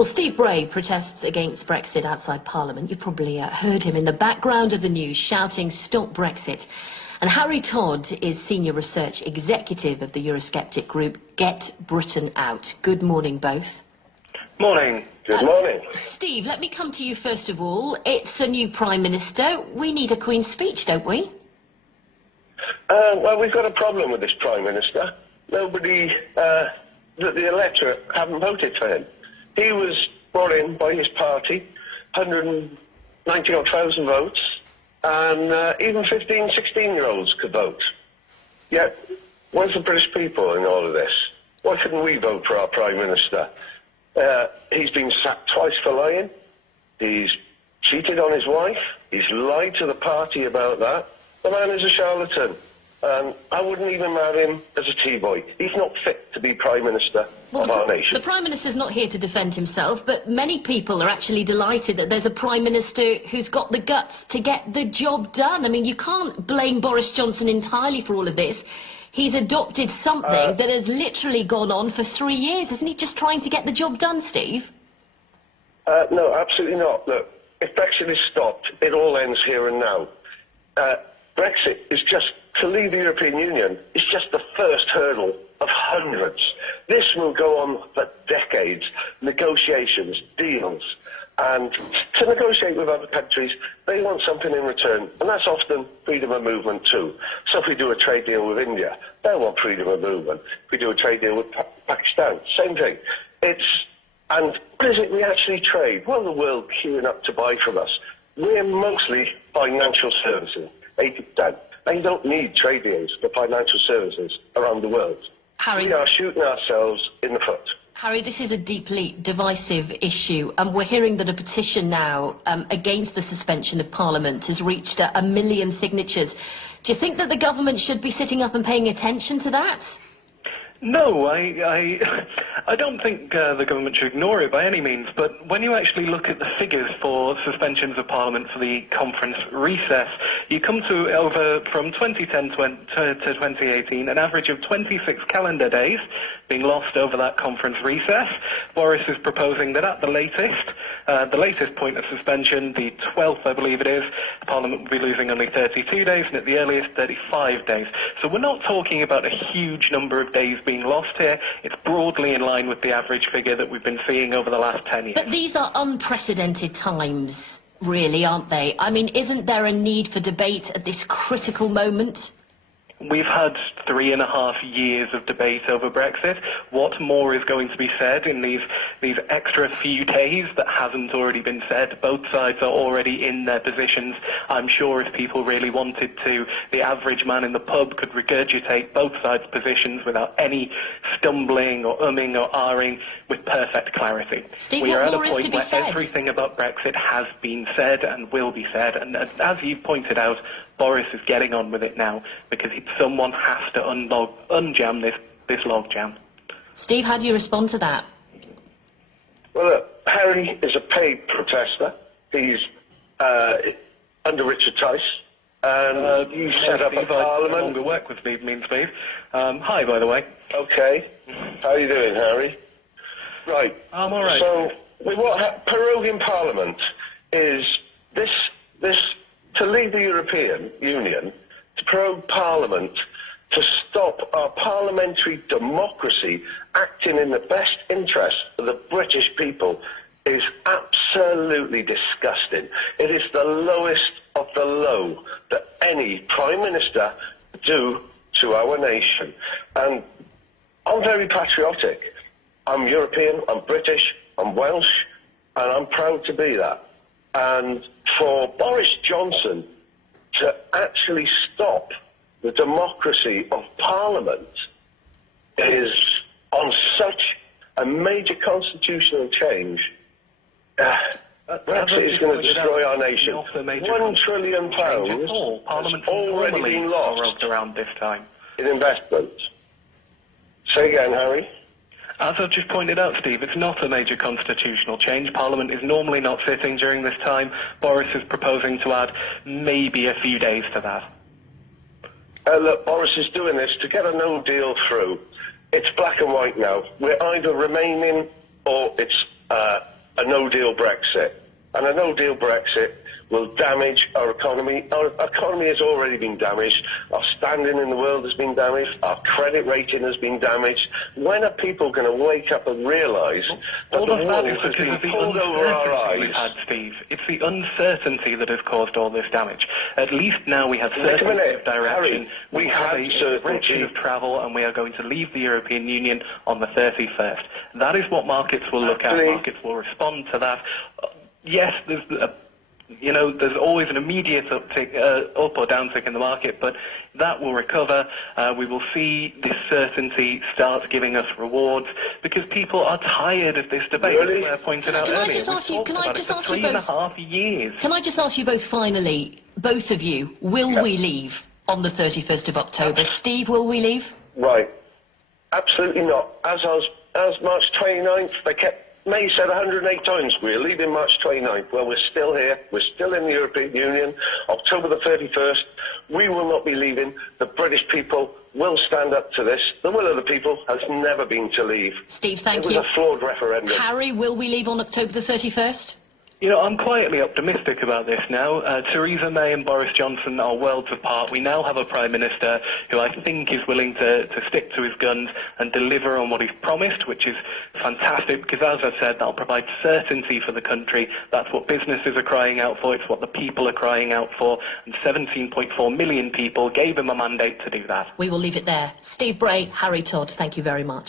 Well, Steve Bray protests against Brexit outside Parliament. You've probably heard him in the background of the news shouting, "Stop Brexit." And Harry Todd is Senior Research Executive of the Eurosceptic group Get Britain Out. Good morning, both. Morning. Good morning. Steve, let me come to you first of all. It's a new Prime Minister. We need a Queen's speech, don't we? Well, we've got a problem with this Prime Minister. Nobody, the electorate haven't voted for him. He was brought in by his party, 190,000 votes, and even 15, 16-year-olds could vote. Yet, where's the British people in all of this? Why couldn't we vote for our Prime Minister? He's been sacked twice for lying. He's cheated on his wife. He's lied to the party about that. The man is a charlatan. I wouldn't even marry him as a tea boy. He's not fit to be Prime Minister of our nation. The Prime Minister's not here to defend himself, but many people are actually delighted that there's a Prime Minister who's got the guts to get the job done. I mean, you can't blame Boris Johnson entirely for all of this. He's adopted something that has literally gone on for 3 years. Isn't he just trying to get the job done, Steve? No, absolutely not. Look, if Brexit is stopped, it all ends here and now. Brexit is just, to leave the European Union, is just the first hurdle of hundreds. This will go on for decades. Negotiations, deals. And to negotiate with other countries, they want something in return. And that's often freedom of movement too. So if we do a trade deal with India, they'll want freedom of movement. If we do a trade deal with Pakistan, same thing. And what is it we actually trade? Well, the world queuing up to buy from us. We're mostly financial services, 80%. And you don't need trade deals for financial services around the world. Harry, we are shooting ourselves in the foot. Harry, this is a deeply divisive issue, and we're hearing that a petition now against the suspension of Parliament has reached 1 million signatures. Do you think that the government should be sitting up and paying attention to that? No, I don't think the government should ignore it by any means, but when you actually look at the figures for suspensions of Parliament for the conference recess, you come to from 2010 to 2018, an average of 26 calendar days being lost over that conference recess. Boris is proposing that at the latest point of suspension, the 12th I believe it is, Parliament will be losing only 32 days, and at the earliest 35 days. So we're not talking about a huge number of days being lost here. It's broadly in line with the average figure that we've been seeing over the last 10 years. But these are unprecedented times, really, aren't they? I mean, isn't there a need for debate at this critical moment? We've had 3.5 years of debate over Brexit. What more is going to be said in these extra few days that hasn't already been said? Both sides are already in their positions. I'm sure if people really wanted to, the average man in the pub could regurgitate both sides' positions without any stumbling or umming or ahhing with perfect clarity. Steve, we are at a more is point to be where said? everything about Brexit has been said and will be said, and as you've pointed out, Boris is getting on with it now because someone has to unjam this logjam. Steve, how do you respond to that? Well, look, Harry is a paid protester. He's under Richard Tice. And you set up a Parliament. I no longer work with Steve, Steve. Hi, by the way. Okay. How are you doing, Harry? Right. I'm all right. So, what proroguing Parliament is this to leave the European Union, to prorogue Parliament, to stop our parliamentary democracy acting in the best interest of the British people is absolutely disgusting. It is the lowest of the low that any Prime Minister would do to our nation. And I'm very patriotic. I'm European, I'm British, I'm Welsh, and I'm proud to be that. And for Boris Johnson to actually stop the democracy of Parliament is on such a major constitutional change. Brexit is going to destroy our nation. £1 trillion has already been lost around this time in investment. Say again, Harry. As I've just pointed out, Steve, it's not a major constitutional change. Parliament is normally not sitting during this time. Boris is proposing to add maybe a few days to that. Look, Boris is doing this to get a no deal through. It's black and white now. We're either remaining or it's a no-deal Brexit. And a no-deal Brexit will damage our economy. Our economy has already been damaged. Our standing in the world has been damaged. Our credit rating has been damaged. When are people going to wake up and realise that the world has been pulled over our eyes? We've had, Steve. It's the uncertainty that has caused all this damage. At least now we have certainty of direction. Harry, we have direction of travel, and we are going to leave the European Union on the 31st. That is what markets will look at. Markets will respond to that. Yes, there's always an immediate uptick, up or downtick in the market, but that will recover. We will see this certainty start giving us rewards because people are tired of this debate. Really? As I pointed out earlier, Can I just ask you 3.5 years. Can I just ask you both finally, both of you, will we leave on the 31st of October? Steve, will we leave? Right. Absolutely not. As March 29th, May said 108 times, we're leaving March 29th. Well, we're still here. We're still in the European Union. October the 31st, we will not be leaving. The British people will stand up to this. The will of the people has never been to leave. Steve, thank you. It was a flawed referendum. Harry, will we leave on October the 31st? I'm quietly optimistic about this now. Theresa May and Boris Johnson are worlds apart. We now have a Prime Minister who I think is willing to stick to his guns and deliver on what he's promised, which is fantastic because, as I said, that'll provide certainty for the country. That's what businesses are crying out for. It's what the people are crying out for. And 17.4 million people gave him a mandate to do that. We will leave it there. Steve, Bray, Harry, Todd, thank you very much.